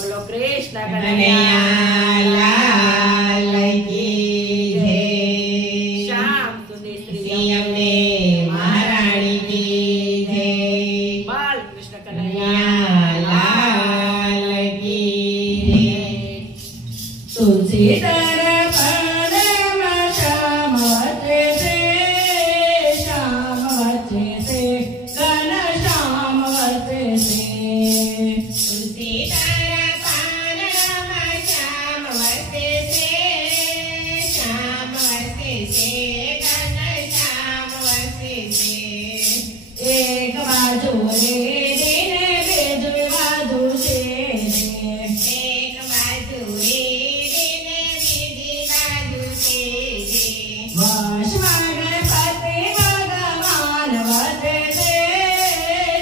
बोलो कृष्ण कन्हैया लाल की जय। श्याम सुंदर श्री यमुने महारानी की जय। बाल कृष्ण कन्हैया लाल की जय। तुलसी एक बाजू रे रे बेजू बाजू से एक बाजू रे रे बीजी बाजू से वश गणपति भगवान वते से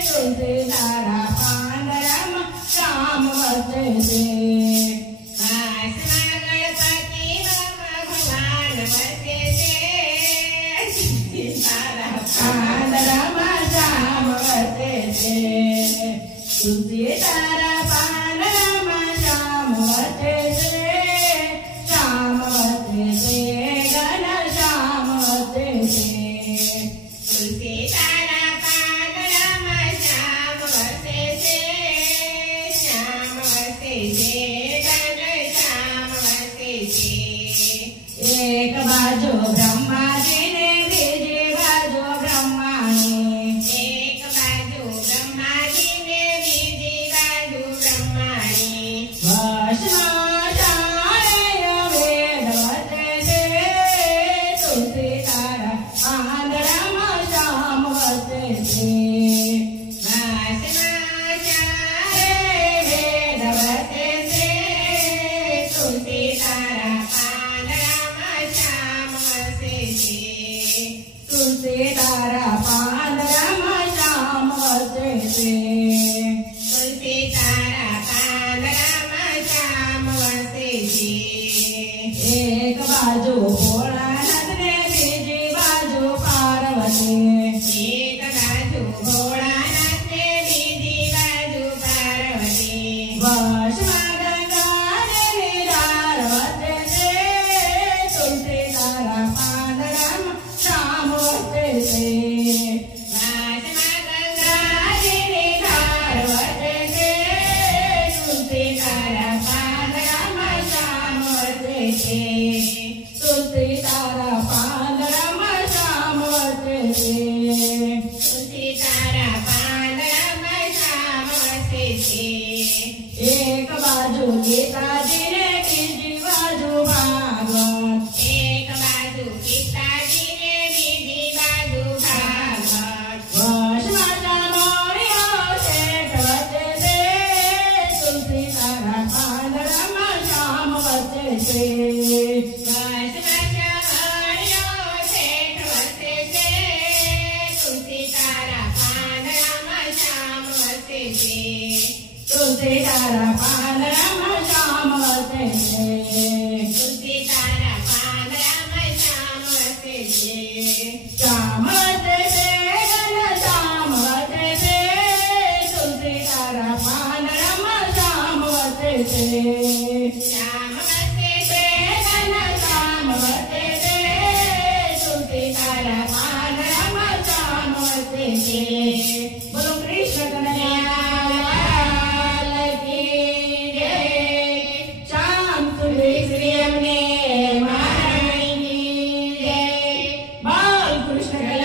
तुलसी तारा पान राम श्याम वते से गणपति भगवान वते से तारा पान राम तुलसी तारा पान राम श्याम वते से श्याम वते से गण श्याम वते से तुलसी तारा पान राम श्याम वते से श्याम वते से गण श्याम वते से। एक बाजू ब्रह्मा जी ने बीजी बाजू ब्रह्मा ने तुलसी तारा पान राम श्याम वते से तुलसी तारा पान राम श्याम वते से। एक बाजू भोलानाथ ने बीजी बाजू पार्वती एक बाजू भोलानाथ ने बीजी बाजू पार्वती वश गंगा नीरार वते से तुलसी तारा पान राम श्याम वते से तुलसी तारा पान राम श्याम वते से तुलसी तारा पान राम श्याम वते से तुलसी तारा पान राम श्याम वते से। एक बाजू गीता जी ने बीजी बाजू भागवत एक बाजू गीता जी ने बीजी बाजू भागवत वश मोरियो शेठ वते से तुलसी तारा पान राम श्याम वते से वश मोरियो शेठ वते से तुलसी तारा पान राम श्याम वते से तुलसी तारा पान राम श्याम वते से तुलसी तारा पान राम श्याम वते से श्याम वते से गण श्याम वते से तुलसी तारा पान राम श्याम वते से श्याम वते से गण श्याम वते से तुलसी तारा पान राम श्याम वते से। बोलो कृष्ण कन्हैया श्री यमुने महारानी की जय। बाल कृष्ण